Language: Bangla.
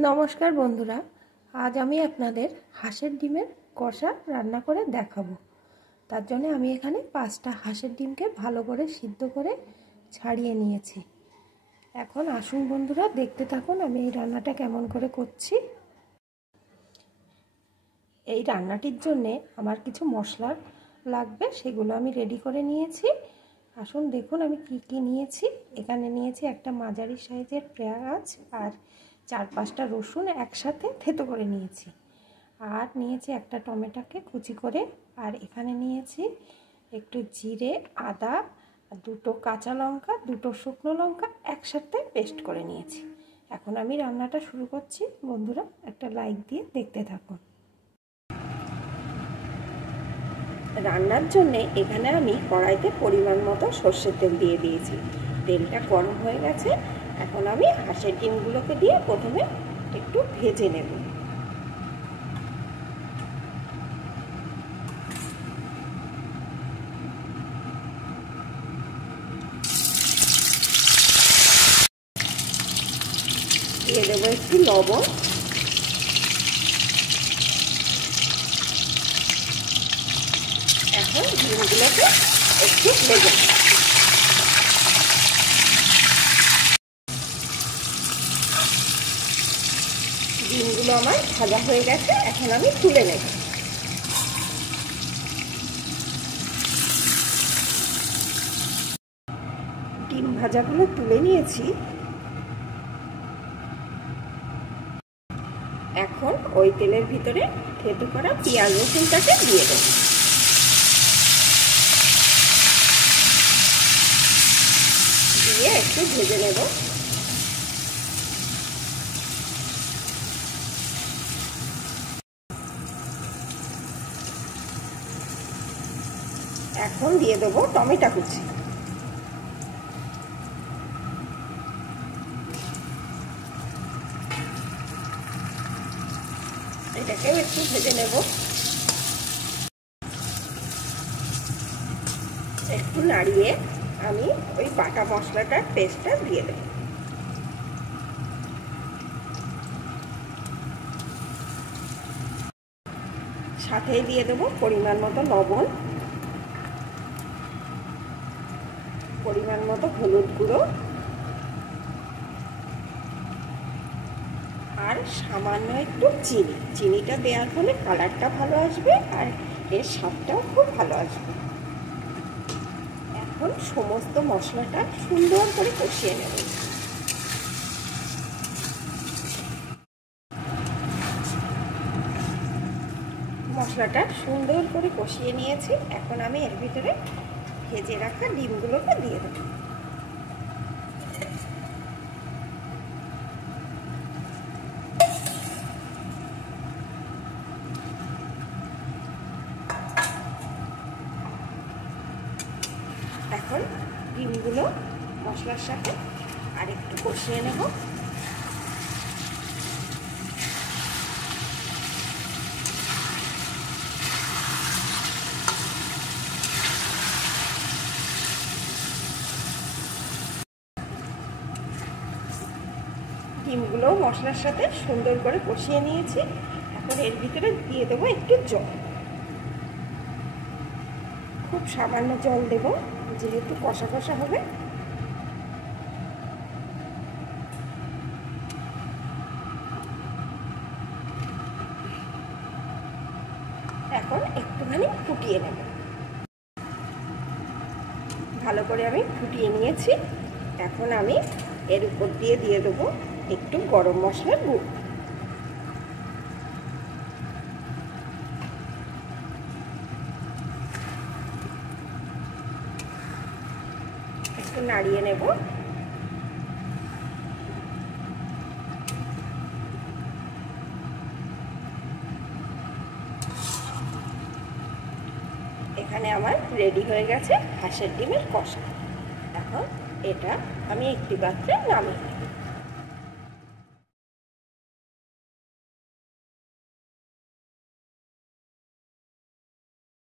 নমস্কার বন্ধুরা, আজ আমি আপনাদের হাঁসের ডিমের কষা রান্না করে দেখাবো। তার জন্য আমি এখানে 5টা হাঁসের ডিমকে ভালো করে সিদ্ধ করে ছাড়িয়ে নিয়েছি। এখন আসুন বন্ধুরা, দেখতে থাকুন আমি এই রান্নাটা কেমন করে করছি। এই রান্নাটির জন্যে আমার কিছু মশলা লাগবে, সেগুলো আমি রেডি করে নিয়েছি। আসুন দেখুন আমি কি কি নিয়েছি। এখানে নিয়েছি একটা মাঝারি সাইজের পেঁয়াজ আর 4-5টা রসুন একসাথে থেতো করে নিয়েছি, আর নিয়েছি একটা টমেটোকে কুচি করে, আর এখানে নিয়েছি একটু জিরে, আদা, 2টো কাঁচা লঙ্কা, 2টো শুকনো লঙ্কা একসাথে পেস্ট করে নিয়েছি। এখন আমি রান্নাটা শুরু করছি। বন্ধুরা একটা লাইক দিয়ে দেখতে থাকুন। রান্নার জন্য এখানে আমি কড়াইতে পরিমাণ মতো সর্ষের তেল দিয়ে দিয়েছি। তেলটা গরম হয়ে গেছে। এখন আমি হাঁসের ডিমগুলোকে দিয়ে প্রথমে একটু ভেজে নেব। দিয়ে দেবো একটু লবণ, এখন ডিমগুলোকে একটু ভেজে নেব। ডিমগুলো আমার ভাজা হয়ে গেছে, এখন আমি তুলে নেব। ডিম ভাজাগুলো তুলে নিয়েছি। এখন ওই তেলের ভিতরে থেতো করা পেঁয়াজ রসুনটাকে দিয়ে দেব। দিয়ে একটু ভেজে নেব। এখন দিয়ে দেবো টমেটো কুচি। এটাকেও একটু ভেজে নেব। একটু নাড়িয়ে আমি ওই বাটা মশলাটার পেস্টটা দিয়ে দেব। সাথে দিয়ে দেবো পরিমাণ মতো লবণ, পরিমাণ মতো হলুদ গুঁড়ো, আর সামান্য একটু চিনি। চিনিটা দেওয়ার ফলে কালারটা ভালো আসবে আর এর স্বাদটাও খুব ভালো আসবে। এখন সমস্ত মশলাটা সুন্দর করে কষিয়ে নেব। মশলাটা সুন্দর করে কষিয়ে নিয়েছি। এখন আমি এর ভিতরে ভেজে রাখা ডিমগুলোকে দিয়ে দেব। এখন ডিমগুলো মশলার সাথে আর একটু কষিয়ে নেব। ডিমগুলো মশলার সাথে সুন্দর করে কষিয়ে নিয়েছি। এখন এর ভিতরে দিয়ে দেবো একটু জল, খুব সামান্য জল দেব যেহেতু কষা কষা হবে। এখন একটুখানি ফুটিয়ে নেব। ভালো করে আমি ফুটিয়ে নিয়েছি। এখন আমি এর উপর দিয়ে দেবো একটু গরম মশলার গুঁড়ো। একটু নাড়িয়ে নেব। এখানে আমার রেডি হয়ে গেছে হাঁসের ডিমের কষা। এখন এটা আমি একটি পাত্রে নামিয়ে নেব।